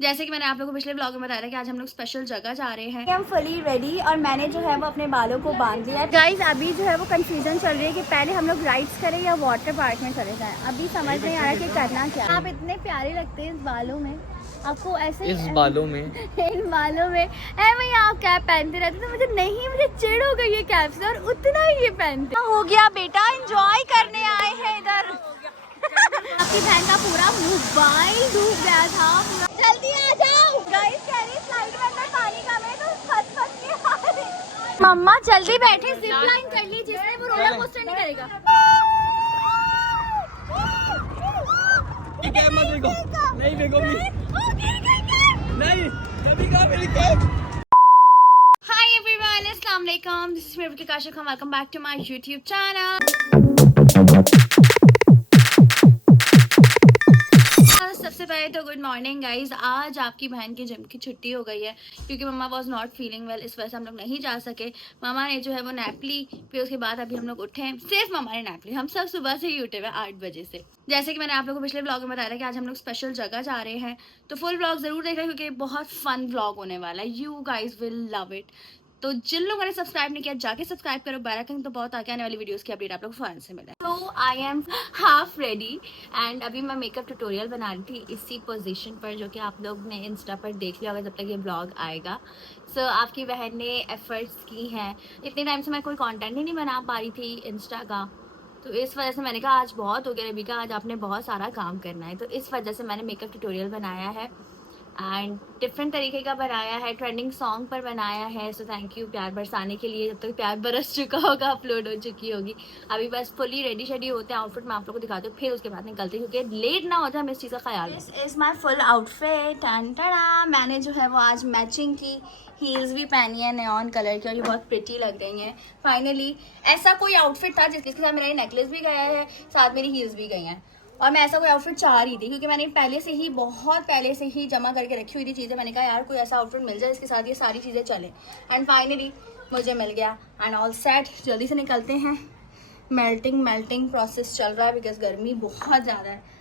जैसे कि मैंने आप लोगों को पिछले ब्लॉग में बताया था कि आज हम लोग स्पेशल जगह जा रहे हैं। हम फुली रेडी और मैंने जो है वो अपने बालों को बांध लिया। गाइस अभी जो है वो कंफ्यूजन चल रही है कि पहले हम लोग राइड्स करें या वाटर पार्क में चले जाएं। अभी समझ नहीं आ रहा कि करना क्या। आप इतने प्यारे लगते हैं इस बालों में, आपको ऐसे इस बालों में इन बालों में है भैया। आप कैप पहनते रहते तो मुझे चिढ़ हो गई है कैप से, और उतना ही ये पहनते हो गया। बेटा एंजॉय करने आए हैं इधर। आपकी बहन का पूरा मोबाइल डूब गया था। जल्दी आ जाओ गाइस, कह रही स्लाइड में अंदर पानी कम है तो फंस के आ रही। मम्मा जल्दी बैठे, जिप लाइन कर ली, जिससे वो रोलर कोस्टर नहीं करेगा। नहीं देखो नहीं मेरी कैप। Hi everyone, अस्सलाम वालेकुम। This is me Ruki Kashif Khan. Welcome back to my YouTube channel. सबसे पहले तो गुड मॉर्निंग गाइज। आज आपकी बहन की जिम की छुट्टी हो गई है क्योंकि मम्मा वॉज नॉट फीलिंग वेल, इस वजह से हम लोग नहीं जा सके। मामा ने जो है वो नैप ली, फिर उसके बाद अभी हम लोग उठे हैं। सिर्फ मम्मा ने नैप ली, हम सब सुबह से ही उठे हुए 8 बजे से। जैसे कि मैंने आप लोगों को पिछले ब्लॉग में बताया था कि आज हम लोग स्पेशल जगह जा रहे हैं, तो फुल ब्लॉग जरूर देख रहे हैं क्योंकि बहुत फन ब्लॉग होने वाला है। You guys will love it. तो जिन लोगों ने सब्सक्राइब नहीं किया जाके सब्सक्राइब करो, बेल आइकन तो बहुत आगे आने वाली वीडियोस की अपडेट आप लोग फौरन से मिले। तो I am half ready and अभी मैं मेकअप ट्यूटोरियल बना रही थी इसी पोजीशन पर, जो कि आप लोग ने इंस्टा पर देख लिया होगा जब तक ये ब्लॉग आएगा। सो आपकी बहन ने एफर्ट्स की हैं। इतने टाइम से मैं कोई कंटेंट ही नहीं बना पा रही थी इंस्टा का, तो इस वजह से मैंने कहा आज बहुत हो गया रबिका, आज आपने बहुत सारा काम करना है। तो इस वजह से मैंने मेकअप ट्यूटोरियल बनाया है एंड डिफरेंट तरीके का बनाया है, ट्रेंडिंग सॉन्ग पर बनाया है। सो थैंक यू प्यार बरसाने के लिए। जब तक प्यार बरस चुका होगा, अपलोड हो चुकी होगी। अभी बस फुली रेडी शेडी होते हैं, आउटफिट मैं आप लोगों को दिखाती हूँ, फिर उसके बाद निकलते हैं क्योंकि लेट ना हो जाए, हमें इस चीज़ का ख्याल है। This is my full outfit. मैंने जो है वो आज मैचिंग की हील्स भी पहनी है नेऑन कलर की और ये बहुत प्रिटी लग गई हैं। फाइनली ऐसा कोई आउटफिट था जिसके साथ मेरा नेकलेस भी गया है, साथ मेरी हील्स भी गई हैं। और मैं ऐसा कोई आउटफिट चाह रही थी क्योंकि मैंने बहुत पहले से ही जमा करके रखी हुई थी चीज़ें। मैंने कहा यार कोई ऐसा आउटफिट मिल जाए इसके साथ ये सारी चीज़ें चलें, एंड फाइनली मुझे मिल गया एंड ऑल सेट। जल्दी से निकलते हैं। मेल्टिंग प्रोसेस चल रहा है बिकॉज गर्मी बहुत ज़्यादा है।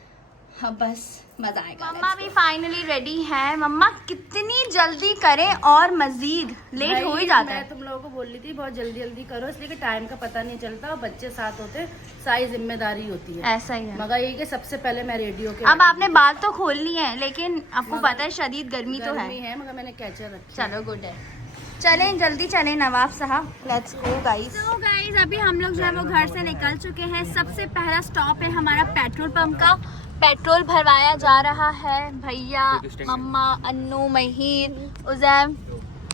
अब बस मज़ा आएगा। मम्मा भी फाइनली रेडी है। मम्मा कितनी जल्दी करें और मजीद लेट हो ही जाता है। मैं तुम लोगों को बोल रही थी बहुत जल्दी करो, इसलिए कि टाइम का पता नहीं चलता और बच्चे साथ होते सारी जिम्मेदारी होती है। ऐसा ही है, मगर ये कि सबसे पहले मैं रेडी होके अब आपने बाल तो खोल लिए हैं, लेकिन आपको पता है शदीद गर्मी तो है मगर मैंने कैचर रखी। चलो गुड है, चलें जल्दी चलें नवाब साहब, लेट्स गो गाइस। तो गाइस अभी हम लोग जो है वो घर से निकल चुके हैं। सबसे पहला स्टॉप है हमारा पेट्रोल पंप का। पेट्रोल भरवाया जा रहा है। भैया, मम्मा, अन्नू, महीर, उजैम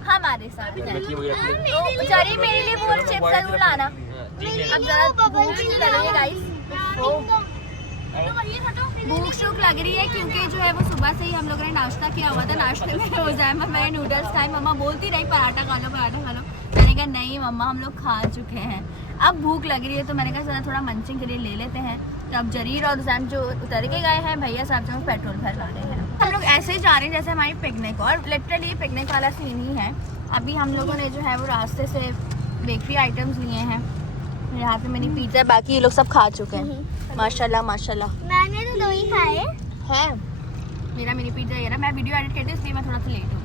हमारे साथ हैं। तो चलिए मेरे लिए वो चिप्स जरूर लाना। अब जरा भूख लग रही है गाइस, भूख शूख लग रही है क्योंकि जो है वो सुबह से ही हम लोगों ने नाश्ता किया हुआ था। नाश्ते में उजैम मैंने नूडल्स खाए। मम्मा बोलती रही पराठा खा लो। मैंने कहा नहीं मम्मा हम लोग खा चुके हैं, अब भूख लग रही है। तो मैंने कहा चला थोड़ा मंचिंग के लिए ले लेते हैं। तो अब जरीर और उजैम जो उतर के गए हैं, भैया साहब जो पेट्रोल भरवा रहे हैं। हम लोग ऐसे ही जा रहे हैं जैसे हमारी पिकनिक, और लिटरली पिकनिक वाला सीन ही है। अभी हम लोगों ने जो है वो रास्ते से बेकरी आइटम्स लिए हैं। मेरे हाथ में मिनी पिज्जा, बाकी ये लोग सब खा चुके हैं। माशाल्लाह मैंने तो 2 ही खाए है। मेरा मिनी पिज्जा ये रहा। मैं वीडियो एडिट करती हूँ इसलिए मैं थोड़ा सा लेट हूँ।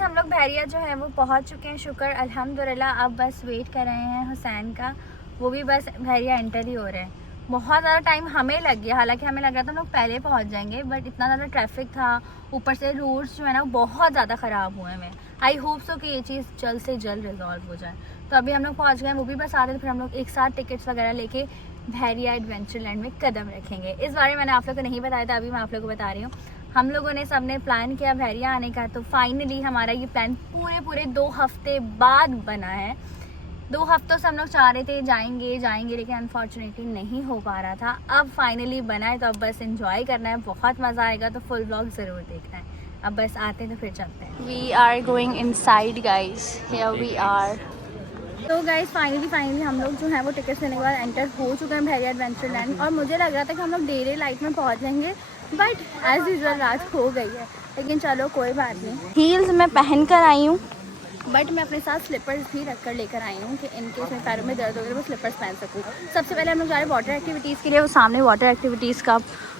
हम लोग बहरिया जो है वो पहुँच चुके हैं, शुक्र अल्हम्दुलिल्लाह। अब बस वेट कर रहे हैं हुसैन का, वो भी बस बहरिया एंटर ही हो रहे हैं। बहुत ज़्यादा टाइम हमें लग गया, हालांकि हमें लग रहा था हम लोग पहले पहुंच जाएंगे, बट इतना ज़्यादा ट्रैफिक था, ऊपर से रोड्स जो है ना वो बहुत ज़्यादा ख़राब हुए हैं। आई होप सो कि ये चीज़ जल्द से जल्द रिजॉल्व हो जाए। तो अभी हम लोग पहुँच गए, वो भी बस आ रहे थे। फिर हम लोग एक साथ टिकट्स वगैरह लेके बहरिया एडवेंचर लैंड में कदम रखेंगे। इस बारे में मैंने आप लोग को नहीं बताया था, अभी मैं आप लोग को बता रही हूँ। हम लोगों ने सबने प्लान किया बहरिया आने का, तो फाइनली हमारा ये प्लान पूरे 2 हफ्ते बाद बना है। 2 हफ्तों से हम लोग चाह रहे थे जाएंगे, लेकिन अनफॉर्चुनेटली नहीं हो पा रहा था। अब फाइनली बना है, तो अब बस एंजॉय करना है, बहुत मज़ा आएगा। तो फुल व्लॉग ज़रूर देखना है। अब बस आते हैं तो फिर चलते हैं। We are going inside guys, here we are. तो गाइस फाइनली हम लोग जो है वो टिकट्स लेने के बाद एंटर हो चुके हैं बहरिया एडवेंचर लैंड। और मुझे लग रहा था कि हम लोग डे लाइट में पहुँच जाएंगे, बट एज यूजुअल रात हो गई है। लेकिन चलो कोई बात नहीं। हील्स मैं पहन कर आई हूँ बट मैं अपने साथ स्लीपर्स भी रख कर लेकर आई हूँ कि इनके इसमें पैरों में दर्द वगैरह मैं स्लीपर्स पहन सकूँ। सबसे पहले हम लोग जा रहे हैं वाटर एक्टिविटीज़ के लिए। वो सामने वाटर एक्टिविटीज़ का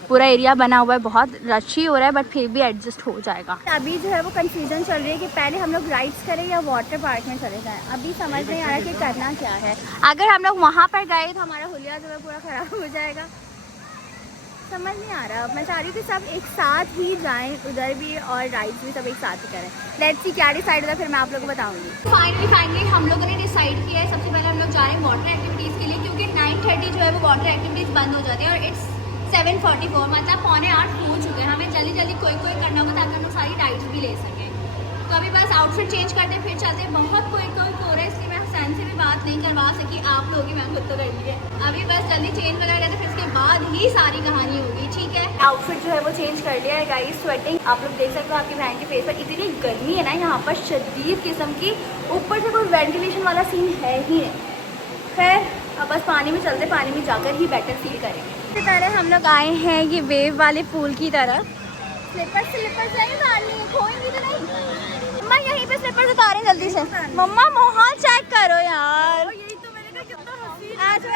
पूरा एरिया बना हुआ है, बहुत रश ही हो रहा है बट फिर भी एडजस्ट हो जाएगा। अभी जो है वो कन्फ्यूजन चल रही है कि पहले हम लोग राइड्स करें या वाटर पार्क में चले जाएँ। अभी समझ नहीं आ रहा कि करना क्या है। अगर हम लोग वहाँ पर गए तो हमारा हुलिया जो है पूरा ख़राब हो जाएगा, समझ नहीं आ रहा। मैं चाह रही हूँ कि सब एक साथ ही जाएं, उधर भी और राइड्स भी सब एक साथ ही करें। लेट्स सी क्या डिसाइड होगा, फिर मैं आप लोगों को बताऊंगी। फाइनली हम लोगों ने डिसाइड किया है सबसे पहले हम लोग जा रहे हैं वाटर एक्टिविटीज़ के लिए, क्योंकि 9:30 जो है वो वाटर एक्टिविटीज़ बंद हो जाती है और इट्स 7:44 मतलब 7:45 हो चुके हैं। हमें जल्दी जल्दी कोई करना होगा ताकि हम लोग सारी राइड्स भी ले सकें। तो अभी बस आउटफिट चेंज करते हैं फिर चलते हैं। बहुत कोई हो रहा है इसलिए मैं हुसैन से भी बात नहीं करवा सकी, आप लोग ही मैं खुद तो कर ली है। अभी बस जल्दी चेंज वगैरह करते फिर उसके बाद ही सारी कहानी होगी, ठीक है। आउटफिट जो है वो चेंज कर लिया है गाइस। स्वेटिंग आप लोग देख सकते हो आपकी बहन के फेस पर। इतनी गर्मी है ना यहाँ पर शदीद किस्म की, ऊपर से कोई वेंटिलेशन वाला सीन है ही नहीं। खैर अब बस पानी में चलते, पानी में जाकर ही बेटर फील करेंगे। इससे पहले हम लोग आए हैं ये वेव वाले पूल की तरफ। स्लीपर्स नहीं डालनी है, खोएंगी तो नहीं। मम्मा यहीं पे स्लीपर्स उतारें जल्दी से। मम्मा माहौल चेक करो यार। यही तो मैंने कहा कितना हसीन। आ जाओ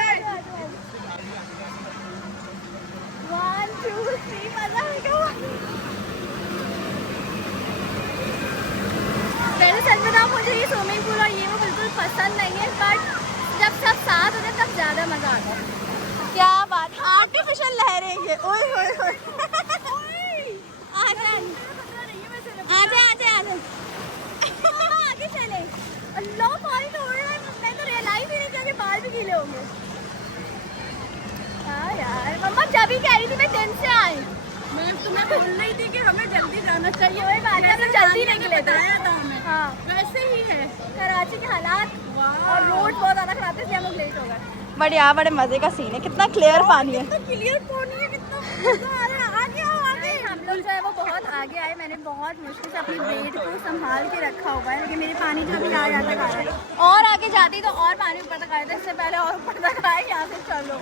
1 2 3 मजा आएगा। पहले सच बताऊं मुझे ये स्विमिंग पूल और ये वो बिल्कुल पसंद नहीं है, बट जब सब साथ होते हैं तब ज़्यादा मज़ा आता है। क्या बात, आर्टिफिशियल लहरें ये। ओए होए होए आगे चले। अल्लाह पानी तो उड़ रहा है, मैं तो रियलाइज ही नहीं किया कि बाल भी गीले होंगे। हाँ यार मम्मा जब ही कह रही थी मैं दिन से आई, मैं तुम्हें बोल रही थी कि हमें जल्दी जाना चाहिए। वही बात है, तो जल्दी निकले थे। हाँ वैसे ही है कराची के हालात और रोड बहुत ज़्यादा खराब थे इसलिए हम लोग लेट हो गए। बट यहाँ बड़े मज़े का सीन है, कितना क्लियर पानी है। क्लियर पानी है, कितना मजा आ रहा है। आगे आओ आगे। हम लोग जो है वो बहुत आगे आए। मैंने बहुत मुश्किल से अपनी वेट को संभाल के रखा हुआ है, लेकिन मेरे पानी जो अभी यहाँ तक आ रहा है। और आगे जाती तो और पानी ऊपर तक आया था, इससे पहले और ऊपर तक आए। यहाँ से चलो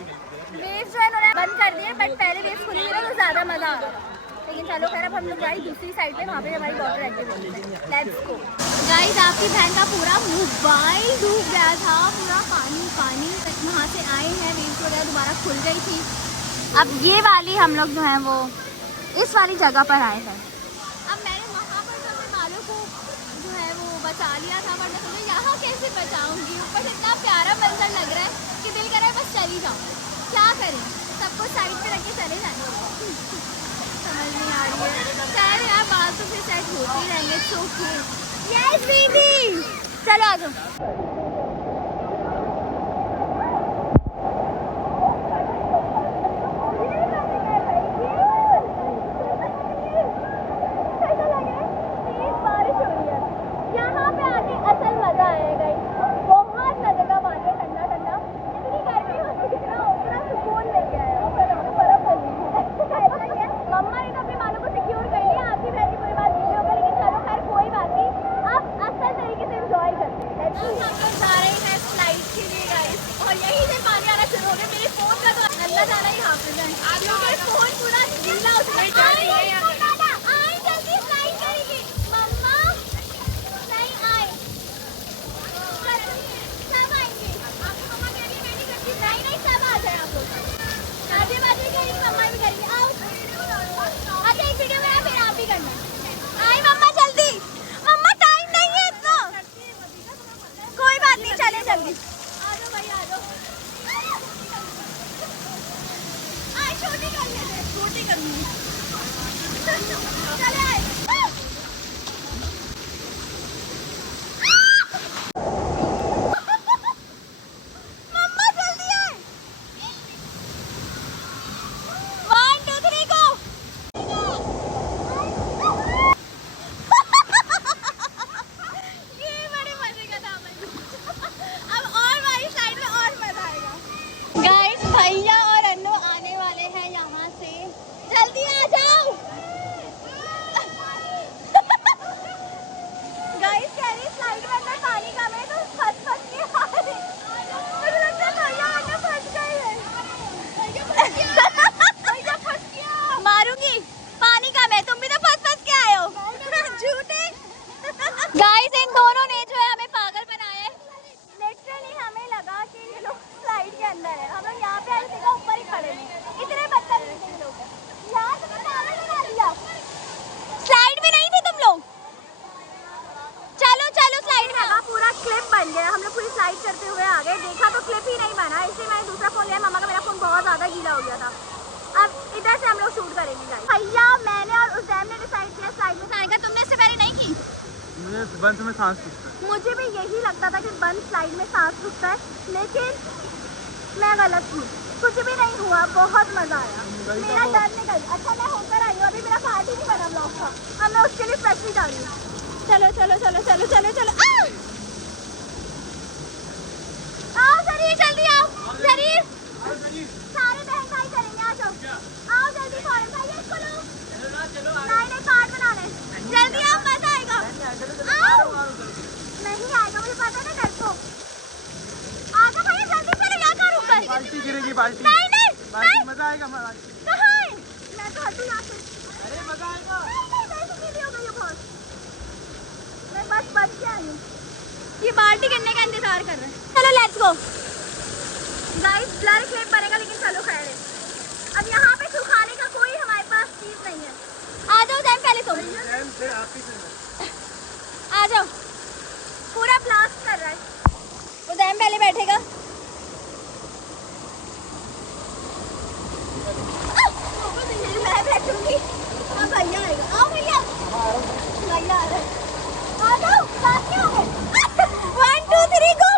वेव्स जो है उन्होंने बंद कर दिए, बट पहले वेव्स खुली हुई तो ज़्यादा मज़ा आ रहा था। लेकिन चलो खैर अब हम लोग गए दूसरी साइड पे, वहाँ पे हमारी वाटर एक्टिविटी है। Let's go guys. आपकी बहन का पूरा मोबाइल डूब गया था, पूरा पानी पानी। वहाँ से आए हैं, वेव्स वगैरह दोबारा खुल गई थी। अब ये वाली हम लोग जो है वो इस वाली जगह पर आए हैं। अब मैंने वहाँ पर अपने बालों को जो है वो बचा लिया था, वरना मुझे यहाँ कैसे बचाऊंगी। ऊपर से इतना प्यारा मंजर लग रहा है कि दिल कर रहा है बस चली जाऊँ। क्या करें, सबको साइड पे रख के चले जाएंगे। समझ नहीं आ रही है। खैर यार बाल तो फिर सेट होते ही रहेंगे। So cute. यस बेबी, चलो आ जाओ। अब इधर से हम लोग शूट करेंगे गाइस। भैया मैंने और उज़ैम ने डिसाइड किया स्लाइड में जाएगा। तुमने इससे पहले नहीं की? मुझे बंद में सांस रुकता है। मुझे भी यही लगता था कि बंद स्लाइड में सांस रुकता है, लेकिन मैं गलत थी, कुछ भी नहीं हुआ, बहुत मजा आया, मेरा डर निकल। अच्छा मैं होकर आई हूँ, अभी मेरा पार्ट ही नहीं बना ब्लॉग का, अब मैं उसके लिए स्पेशली जा रही हूँ। चलो चलो चलो चलो चलो चलो आओ जरीर, जल्दी आओ जरीर, सारे बहन भाई करेंगे, आ जाओ, आओ जल्दी फौरन भाई, इसको लो, नहीं कार्ड बना रहे, जल्दी आओ, मजा आएगा, आओ, नहीं आएगा मुझे पता है ना, डर को आगे भैया जल्दी चलो, यहाँ का रुक कर, बाल्टी गिरेगी, बाल्टी, नहीं नहीं बाल्टी, मजा आएगा, मजा आएगा। कहाँ है? मैं तो हटू यहाँ से, अरे मजा आएगा। नहीं मैं तो सीधी हो गई हूँ बहुत, मैं बस बच के आई हूँ, ये बाल्टी गिरने का इंतजार कर रहे हैं। चलो let's go guys, blur clip बनेगा लेकिन चलो खैर है। अब यहाँ पे सुखाने का कोई हमारे पास चीज नहीं है, आ जाओ जैम पहले तुम, आ जाओ, पूरा ब्लास्ट कर रहा है, वो जैम पहले बैठेगा। मैं बैठूंगी, अब भैया आएगा, आओ भैया, भैया आ रहे हैं, आ जाओ, ब्लास्ट क्या हो गए, 1 2 3 गो।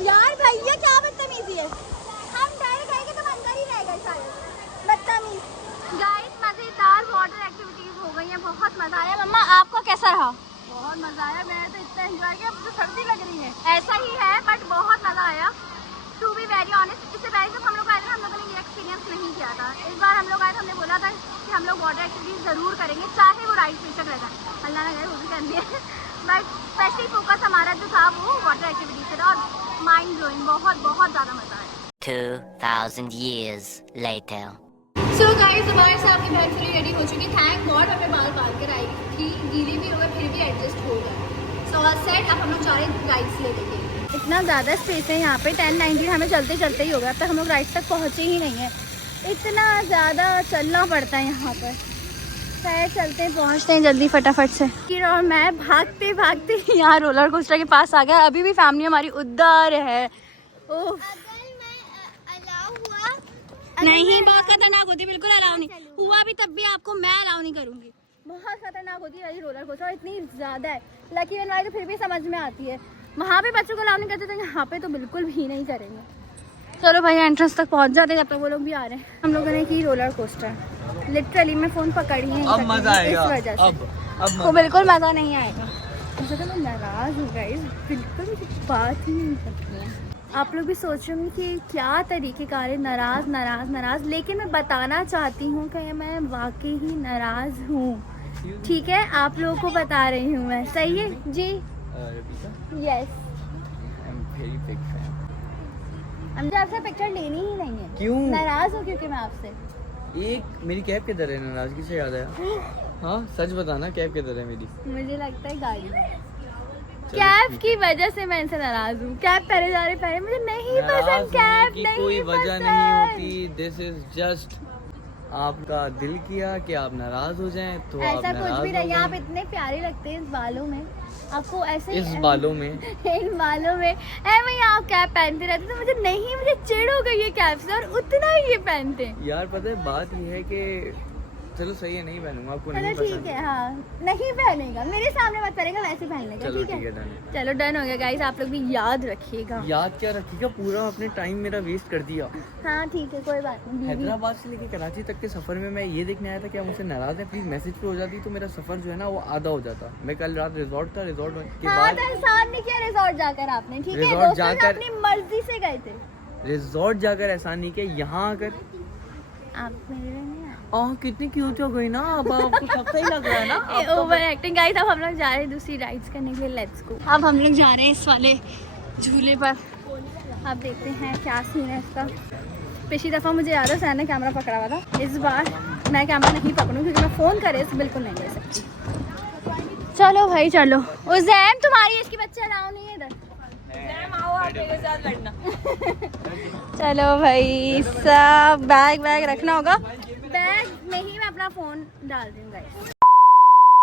यार भैया क्या बदतमीजी है, हम डर गए कि तुम अंदर ही रह गए शायद, बदतमीज। गाइस मजेदार वाटर एक्टिविटीज हो गई हैं, बहुत मजा आया। मम्मा आपको कैसा रहा? बहुत मजा आया, मैं तो इतना एंजॉय किया, मुझे सर्दी लग रही है। ऐसा ही है बट बहुत मजा आया, टू बी वेरी ऑनेस्ट। इससे पहले जब हम लोग आए थे हम लोगों ने ये एक्सपीरियंस नहीं किया था, इस बार हम लोग आए थे, हमने बोला था कि हम लोग वाटर एक्टिविटीज जरूर करेंगे, चाहे वो राइड बेशक रह जाए, अल्लाह ने वो भी कर दिया, बट स्पेशली फोकस हमारा जो था वो वाटर एक्टिविटीज से था, और माइंड ब्लोइंग, बहुत बहुत ज़्यादा मजा आया। 2000 years later. सो गाइस दोबारा से आपकी बहन फुली रेडी हो चुकी, थैंक गॉड हमें बाल बाल कर आई थी, गीली भी हो गए फिर भी एडजस्ट हो गए। सो सेट अब हम लोग सारे राइड्स ले लेंगे। इतना ज़्यादा स्पेस है यहाँ पे, 10-19 हमें चलते चलते ही हो गया, अब तक हम लोग राइड तक पहुँचे ही नहीं है, इतना ज़्यादा चलना पड़ता है यहाँ पर। खैर चलते हैं, पहुँचते हैं जल्दी फटाफट से। फिर और मैं भागते भागते यहाँ रोलर कोस्टर के पास आ गया, अभी भी फैमिली हमारी उधर है। ओह नहीं, बहुत खतरनाक होती, बिल्कुल अलाउ नहीं हुआ भी, तब भी आपको मैं अलाउ नहीं करूँगी, बहुत खतरनाक होती है रोलर कोस्टर, और इतनी ज़्यादा है। लकी वन वाली तो फिर भी समझ में आती है, वहाँ पे बच्चों को अलाउ नहीं करते, तो यहाँ पे तो बिल्कुल भी नहीं करेंगे। चलो भैया एंट्रेंस तक पहुँच जाते हैं, जब तक वो लोग भी आ रहे हैं। हम लोगों ने की रोलर कोस्टर, लिटरली मैं फ़ोन पकड़ी है अब मजा आएगा, इस वजह से अब वो बिल्कुल मज़ा नहीं आएगा। मुझे तो मैं नाराज़ हूँ गाइस, बिल्कुल बात ही नहीं करती है। आप लोग भी सोच रहे होंगे कि क्या तरीक़ेकार है, नाराज़ नाराज़ नाराज़, लेकिन मैं बताना चाहती हूँ कि मैं वाकई ही नाराज़ हूँ, ठीक है, आप लोगों को बता रही हूँ मैं, सही है जी? यस, मुझे आपसे पिक्चर लेनी ही नहीं है। क्यों? नाराज़ हूँ क्योंकि मैं आपसे। एक मेरी कैब किधर है, नाराजगी से याद आया। हाँ सच बताना, कैब किधर है मेरी? मुझे लगता है गाड़ी, कैब की वजह से मैं इनसे नाराज हूँ। कैब पहले जा रहे पहले, मुझे नहीं पसंद कैब, नहीं कोई वजह पसंद। नहीं होती, दिस इज जस्ट आपका दिल किया कि आप नाराज हो जाएं तो आप ऐसा कुछ नाराज भी हो नहीं, आप गए। इतने प्यारे लगते हैं इस बालों में, आपको ऐसे इस बालों में इन बालों में वही आप कैप पहनते रहते, तो मुझे नहीं, मुझे चिढ़ हो गई है कैप से, और उतना ही ये पहनते हैं। यार पता है बात ये है कि चलो सही है, नहीं पहनूंगा, आपको चलो नहीं ठीक पसंद। है, हाँ नहीं पहनेगा, मेरे सामने मत पहनेगा, वैसे पहन लेगा। चलो ठीक ठीक है, है डन है। चलो डन हो गया गाइस, आप लोग भी याद रखिएगा। याद क्या रखिएगा, पूरा आपने टाइम मेरा वेस्ट कर दिया। हाँ ठीक है, कोई बात नहीं। बीवी हैदराबाद से लेके कराची तक के सफर में मैं ये देखने आया था कि आप मुझसे नाराज हैं, प्लीज मैसेज पे हो जाती तो मेरा सफर जो है ना वो आधा हो जाता। मैं कल रात रिजॉर्ट था, रिजॉर्ट के हाँ बाद तो एहसान नहीं किया रिजॉर्ट जाकर आपने, ठीक है, रिजॉर्ट दोस्तों ने जाकर- अपनी मर्जी से गए थे। रिजॉर्ट जाकर एहसान नहीं किया, यहाँ आकर आप मेरे लिए नहीं आए। कितनी क्यूट हो गई ना, अब आपको सब सही लग रहा है ना। Over acting guys. अब हम लोग जा रहे हैं दूसरी राइड्स करने के लिए, लेट्स गो। अब हम लोग जा रहे हैं इस वाले झूले पर, अब देखते हैं क्या सीन है इसका। पिछली दफ़ा मुझे याद है सैन ने कैमरा पकड़ा हुआ था, इस बार मैं कैमरा नहीं पकड़ूँ क्योंकि मैं फ़ोन करे तो बिल्कुल नहीं ले सकती। चलो भाई चलो। उज़ैम तुम्हारी इसकी बच्चे अलाउ नहीं है इधर। चलो भाई सब बैग रखना होगा, बैग में ही मैं अपना फोन डाल दूँ गाइस।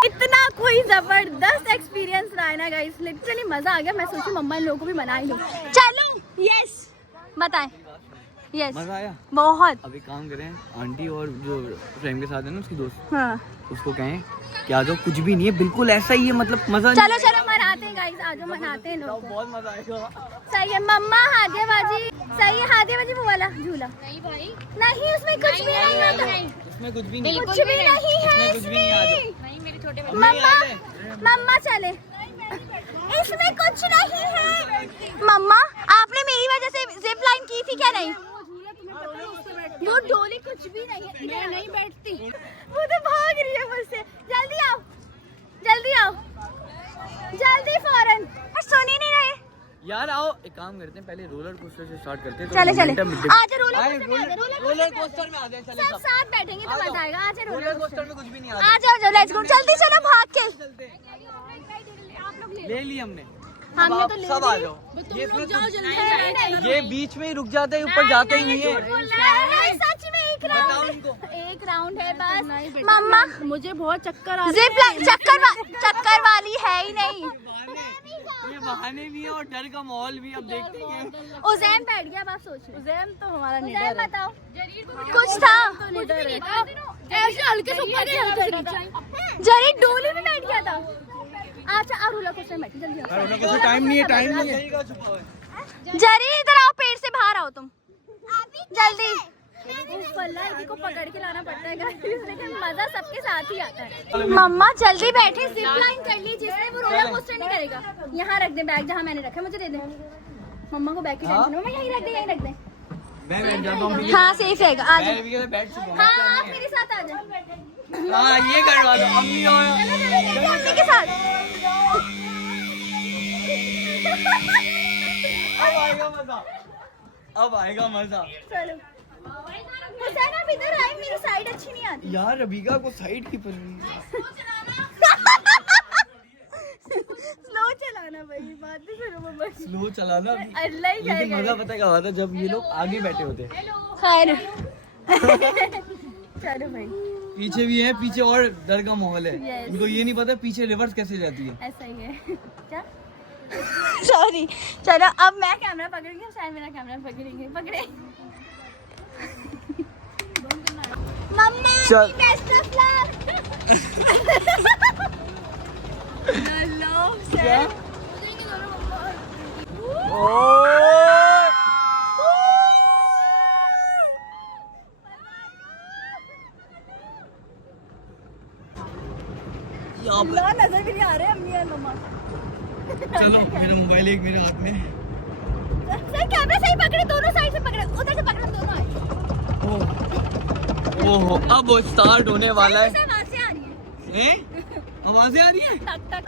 इतना कोई जबरदस्त एक्सपीरियंस रहा है ना गाइस, लिटरली मजा आ गया। मैं सोची मम्मा इन लोगों को भी मना ही लूं। चलो यस बताएं। यस मजा आया बहुत। अभी काम करें, आंटी और जो फ्रेंड के साथ है ना उसकी दोस्त, हाँ उसको कहें कि आ जाओ, कुछ भी नहीं है, बिल्कुल ऐसा ही है, मतलब मजा चलो चलो मनाते हैं गाइस, आज मनाते हैं लोग। बहुत मजा आएगा। सही है मम्मा, हाथेबाजी सही है, हाथेबाजी वो वाला झूला नहीं भाई, नहीं उसमें कुछ भी नहीं होता, इसमें कुछ भी नहीं, कुछ भी नहीं है कुछ भी नहीं। आ जाओ। इसमें। मम्मा चले, इसमें कुछ नहीं है। मम्मा आपने मेरी वजह से जिप लाइन की थी क्या? नहीं, वो डोली कुछ भी नहीं है, मैं नहीं बैठती, वो तो भाग रही है मुझसे। जल्दी आओ, जल्दी आओ, जल्दी फौरन। और सुन ही नहीं रहे यार आओ, एक काम करते हैं, पहले रोलर कोस्टर से स्टार्ट करते हैं। चले चले momentum मिलते- आज रोलर कोस्टर में आ जाए, चले सब साथ बैठेंगे तो मजा आएगा। आज रोलर कोस्टर में कुछ भी नहीं आ जाओ, लेट्स गो, जल्दी चलो भाग के। ले ली हमने, हमने आप तो ले सब आ जाओ। ये ये बीच में ही रुक जाते हैं, ऊपर जाते ही नहीं है। सच में एक बताओ राउंड, उनको। एक राउंड है बस। मम्मा मुझे बहुत चक्कर आ जिप लाइन चक्कर वाली है ही नहीं। ये बहाने भी है और डर का माहौल भी, अब देखते हैं। उज़ैम बैठ गया, अब आप सोच रहे उज़ैम तो हमारा उज़ैम लीडर है। बताओ कुछ था ऐसे हल्के से ऊपर गए, जरी डोली में बैठ गया था। अच्छा अब रोलर कोस्टर में बैठी, जल्दी आओ। टाइम नहीं है, टाइम नहीं है। जरी इधर आओ, पेड़ से बाहर आओ तुम जल्दी। इसी को पकड़ के लाना पड़ता है लेकिन मजा सबके साथ ही आता है। मम्मा जल्दी बैठे, जिप लाइन कर ली, जिसने वो रोलर कोस्टर नहीं करेगा। यहाँ रख दे बैग, जहाँ मैंने रखा है मुझे दे दे। मम्मा को बैग की टेंशन है, मम्मा यहीं रख दे, यहीं रख दे। मैं बैठ जाता हूँ। हाँ सेफ रहेगा, आ जाओ। मैं बैठ चुका हूँ। हाँ आप मेरे साथ आ जाओ। हाँ ये करवा दो, अम्मी और अम्मी के साथ। अब आएगा मजा, अब आएगा मजा। चलो हुसैन आप इधर आए, मेरी साइड अच्छी नहीं आती। यार रबीका को साइड की परवाह। स्लो चलाना भाई, बात भी करो मम्मा। स्लो चलाना भी। अल्लाह ही लेकिन करेगा। मजा पता क्या हुआ था, जब ये लोग आगे बैठे होते, खैर चलो भाई, पीछे भी है, पीछे और डर का माहौल है। Yes. इनको ये नहीं पता पीछे रिवर्स कैसे जाती है। ऐसा ही है क्या? सॉरी चलो अब मैं कैमरा पकड़ूंगी, शायद मेरा कैमरा पकड़ेंगे, पकड़े। मम्मा चल। Best of luck. Hello sir. नजर भी नहीं आ रहे अम्मी और मम्मा। चलो मेरा मोबाइल एक मेरे हाथ में। सर कैमरा सही पकड़े, दोनों साइड से पकड़े, उधर से पकड़ो दोनों। ओहो अब वो स्टार्ट होने वाला है। आवाजें आ रही हैं। आवाजें आ रही है। टक टक।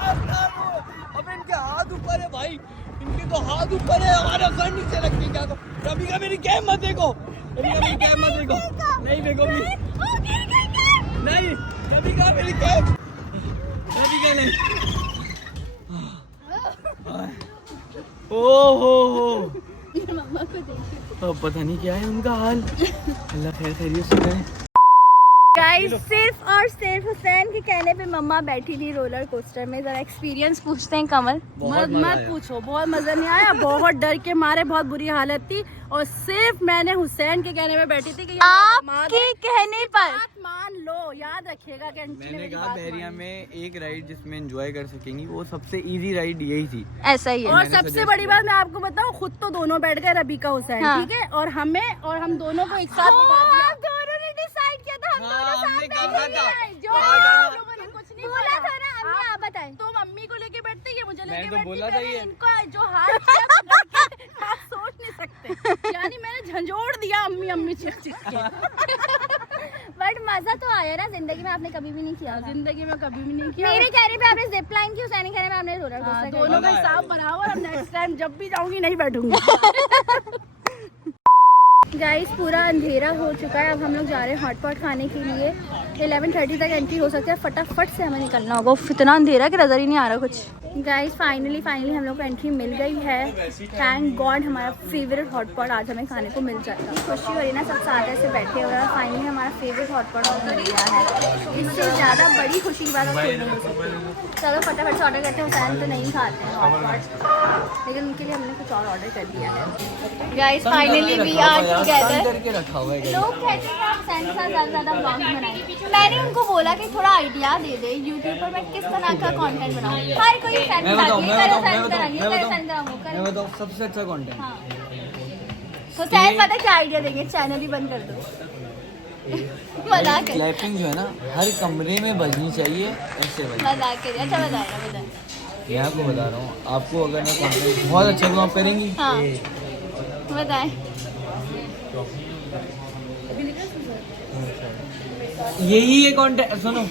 अब इनके हाथ ऊपर है भाई, इनके तो हाथ ऊपर है, हमारा सर नीचे लगती क्या तो। रबीका मेरी कैम मत देखो, रबीका मेरी कैम मत देखो, नहीं देखो नहीं, रबीका मेरी कैम, रबीका नहीं। ओहो मम्मा को देखिए अब पता नहीं क्या है उनका हाल, अल्लाह खैर खैरियत से करे। गाइस सिर्फ और सिर्फ हुसैन के कहने पे मम्मा बैठी थी रोलर कोस्टर में। जरा एक्सपीरियंस पूछते हैं कमल। मत पूछो, बहुत मजा नहीं आया, बहुत डर के मारे, बहुत बुरी हालत थी। और सिर्फ मैंने हुसैन के कहने पे बैठी थी कि आपके कहने पर मान लो, याद रखिएगा कि मैंने कहा बहरिया में एक राइड जिसमें एंजॉय कर सकेंगी, वो सबसे इजी राइड यही थी। ऐसा ही है। और सबसे बड़ी बात मैं आपको बताऊं, खुद तो दोनों बैठ गए, रबीका हुसैन, हाँ। ठीक है, और हम दोनों को एक साथ बिठा दिया। आप दोनों ने डिसाइड किया था, हम दोनों साथ हमने कहा बैठेंगे। था। जो हाँ, आप लोगों ने कुछ नहीं बोला था ना, अम्मी आप बताएं। तुम अम्मी को लेके बैठते, ये मुझे मैंने लेके तो बैठती, बोला था मैंने ये। इनको जो हाल किया तो लड़के, आप सोच नहीं सकते, यानी मैंने झंझोड़ दिया अम्मी अम्मी चिक चिक के। बट मजा तो आया ना, जिंदगी में आपने कभी भी नहीं किया था। जिंदगी में कभी भी नहीं किया। मेरे कहने पे आपने जिप लाइन की, हुसैन के कहने पे आपने रोलर हाँ, कोस्टर दोनों का हिसाब बराबर। अब नेक्स्ट टाइम जब भी जाऊंगी नहीं बैठूंगी। गाइस पूरा अंधेरा हो चुका है, अब हम लोग जा रहे हैं हॉटपॉट खाने के लिए। 11:30 तक एंट्री हो सकती है, फटाफट से हमें निकलना होगा। इतना अंधेरा कि नजर ही नहीं आ रहा कुछ। गाइस फाइनली हम लोग को एंट्री मिल गई है। थैंक गॉड, हमारा फेवरेट हॉटपॉट आज हमें खाने को मिल जाएगा। खुशी हो रही है ना, सब साथ ऐसे बैठे हो रहा है। फाइनली हमारा फेवरेट हॉटपॉट मिल गया है। इससे ज़्यादा बड़ी खुशी की बात और कोई नहीं हो सकती। चलो फटाफट से ऑर्डर करते हैं। हुसैन तो नहीं खाते हैं हॉटपॉट, लेकिन उनके लिए हमने कुछ और ऑर्डर कर दिया है। Guys finally we are together. करके रखा हुआ है। लोग कहते हैं कि आप हुसैन के साथ ज़्यादा ब्लॉग बनाएं। मैंने उनको बोला कि थोड़ा आइडिया दे दे यूट्यूब पर मैं किस तरह का कंटेंट बनाऊं। हर कोई फैन मैं बताऊँ सबसे अच्छा कंटेंट। हाँ हुसैन पता क्या आइडिया देंगे, चैनल ही बंद कर दो। मजाक है, क्लैपिंग जो है ना हर कमरे में बजनी चाहिए, ऐसे बजनी। मजाक करिए। अच्छा बताए। मैं आपको बता रहा हूँ, आपको अगर मैं कंटेंट बहुत अच्छा तो आप करेंगी। हाँ बताएं। यही है कंटेंट। सुनो,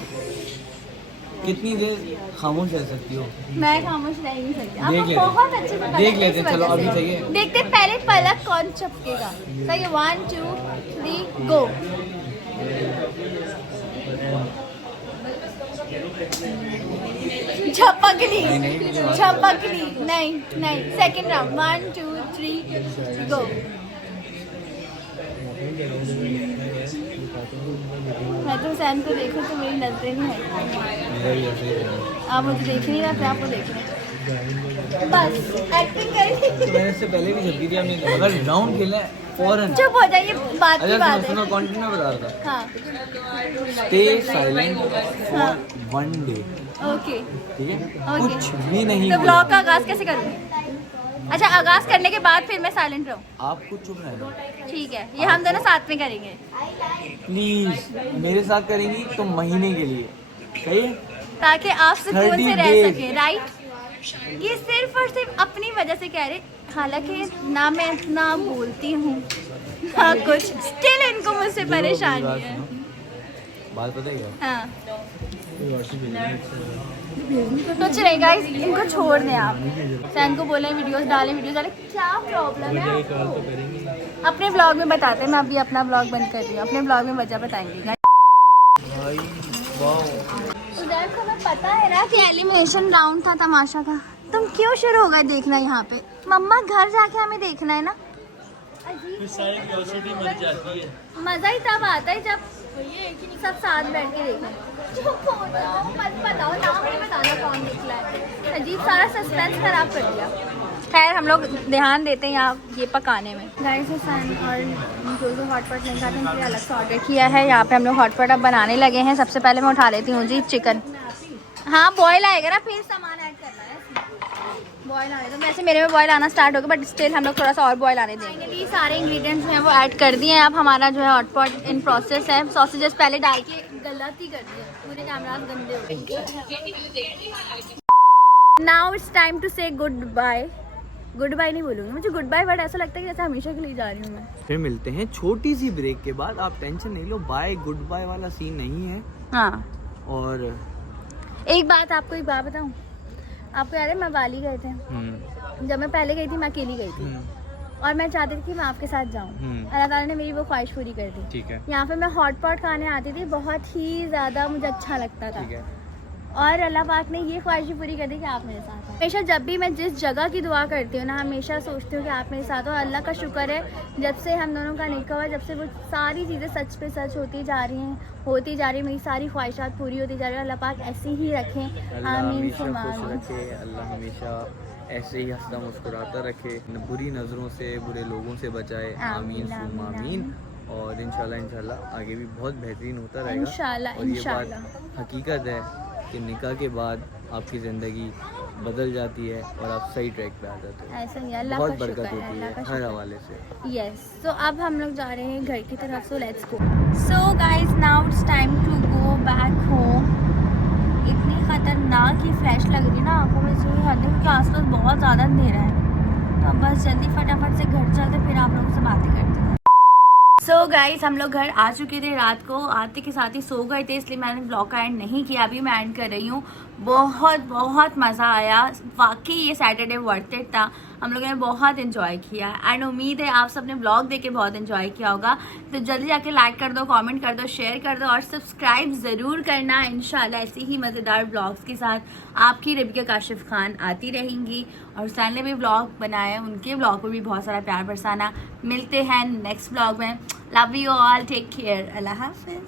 कितनी देर खामोश रह सकती हो? मैं खामोश रह ही नहीं सकती। देख आपको लेते। बहुत अच्छे से पता है देख किस लेते, चलो वजह अभी से। सही है। देखते पहले पलक कौन चपकेगा। सही है, 1 2 3 गो। झपकली नहीं। सेकंड राउंड 1 2 3 गो। मैं तो हुसैन को देखूं तो मेरी नजरें नहीं है। आप मुझे देख नहीं रहे, आपको देख रहे, बस एक्टिंग करें। तो मैंने इससे पहले भी झपकी थी, हमने अगर राउंड खेला फौरन। चुप हो जाइए, बात की अच्छा बात सुनो, है। कंटेंट में बता रहा था। हाँ स्टे साइलेंट हाँ। फॉर 1 डे, ओके ठीक है? ओके। कुछ भी नहीं तो बोलना। ब्लॉग का आगाज कैसे करूँ? अच्छा आगाज करने के बाद फिर मैं साइलेंट रहूँ? आपको चुप रहना। ठीक है, ये हम दोनों साथ में करेंगे। प्लीज मेरे साथ करेंगी तो महीने के लिए, सही है? ताकि आप सुकून 30 से रह days। सके, राइट? ये सिर्फ और सिर्फ अपनी वजह से कह रहे, हालांकि ना मैं इतना बोलती हूँ हाँ कुछ, स्टिल इनको मुझसे परेशानी है। बात पता है क्या? हाँ कुछ नहीं गाइस, इनको छोड़ दें आप। सैन को बोले वीडियोस डालें, क्या प्रॉब्लम है आपको? अपने ब्लॉग में बताते हैं। मैं अभी अपना ब्लॉग बंद कर रही हूँ, अपने ब्लॉग में वजह बताएंगे। उधर को मैं पता है ना कि एलिमिनेशन राउंड था तमाशा का, तुम क्यों शुरू हो गए देखना यहाँ पे? मम्मा घर जाके हमें देखना है ना। मजा ही तब आता है जब सब साथ बैठ के देखें। चुप हो जाओ, मत बताओ, नाम नहीं बताना कौन निकला है। अजीब सारा सस्पेंस खराब कर दिया। खैर हम लोग ध्यान देते हैं यहाँ ये पकाने में। गाइस हुसैन और जो हॉटपॉट नहीं खाते उनके लिए अलग से ऑर्डर किया है। यहाँ पे हम लोग हॉटपॉट अब बनाने लगे हैं। सबसे पहले मैं उठा लेती हूँ जी चिकन। हाँ बॉयल आएगा ना, फिर सामान ऐड करना है इसमें। बॉयल आने तो वैसे मेरे में बॉयल आना स्टार्ट हो गया, बट स्टिल हम लोग थोड़ा सा और बॉयल आने देंगे। ये सारे इंग्रेडिएंट्स हैं वो ऐड कर दिए हैं। अब हमारा जो है हॉटपॉट इन प्रोसेस है। सॉसेजेस पहले डाल के गलती कर दिए, पूरे कैमरास गंदे हो गए। नाउ इट्स टाइम टू से गुड बाय। गुड बाय नहीं बोलूँगी, मुझे गुड बाय वर्ड ऐसा लगता है कि जैसे हमेशा के लिए जा रही हूँ मैं। फिर मिलते हैं छोटी सी ब्रेक के बाद। आप टेंशन नहीं लो, बाय गुड बाय वाला सीन नहीं है। हाँ और एक बात आपको एक बात बताऊँ, आपको याद है मैं बाली गए थे, जब मैं पहले गई थी मैं अकेली गई थी और मैं चाहती थी कि मैं आपके साथ जाऊँ। अल्लाह ताला ने मेरी वो ख्वाहिश पूरी कर दी। ठीक है। यहाँ पे मैं हॉटपॉट खाने आती थी, बहुत ही ज़्यादा मुझे अच्छा लगता था। ठीक है। और अल्लाह पाक ने ये ख्वाहिश पूरी कर दी कि आप मेरे साथ आए। हमेशा जब भी मैं जिस जगह की दुआ करती हूँ ना, हमेशा सोचती हूँ कि आप मेरे साथ हो। अल्लाह का शुक्र है जब से हम दोनों का निकाह हुआ, जब से वो सारी चीज़ें सच पे सच होती जा रही हैं, मेरी सारी ख्वाहिशात पूरी होती जा रही है। अल्लाह पाक ऐसे ही रखें, आमीन सुम्मा आमीन। अल्लाह हमेशा ऐसे ही हंसता मुस्कुराता रखे, बुरी नज़रों से, बुरे लोगों से बचाए, आमीन सुम्मा आमीन। और इंशाल्लाह आगे भी बहुत बेहतरीन होता रहेगा इंशाल्लाह और ये इंशाल्लाह। बात हकीकत है कि निकाह के बाद आपकी ज़िंदगी बदल जाती है और आप सही ट्रैक पे आ जाते हो। ऐसा ही अल्लाह बहुत का शुक्र बरकत है, होती अल्लाह है का हर शुक्र। हवाले से। यस, तो अब हम लोग जा रहे हैं घर की तरफ, so let's go. So guys now it's time to go back home. इतनी खतरनाक ही फ्लैश लग रही है ना आंखों में, से हद क्योंकि आसपास बहुत ज़्यादा अंधेरा है। तो अब बस जल्दी फटाफट से घर चलते, फिर आप लोगों से बातें करते हैं। सो गाइस हम लोग घर आ चुके थे, रात को आते के साथ ही सो गए थे, इसलिए मैंने ब्लॉग का एंड नहीं किया। अभी मैं एंड कर रही हूँ। बहुत बहुत मज़ा आया, वाकई ये सैटरडे वर्थ इट था। हम लोगों ने बहुत इन्जॉय किया एंड उम्मीद है आप सबने ब्लॉग देख के बहुत इन्जॉय किया होगा। तो जल्दी जाके लाइक कर दो, कमेंट कर दो, शेयर कर दो और सब्सक्राइब ज़रूर करना। इंशाल्लाह ऐसे ही मज़ेदार ब्लॉग्स के साथ आपकी रबिका काशिफ खान आती रहेंगी। और हुसैन ने भी ब्लॉग बनाए, उनके ब्लॉग पर भी बहुत सारा प्यार बरसाना। मिलते हैं नेक्स्ट ब्लॉग में। Love you all, take care, अल्लाह हाफ़िज़।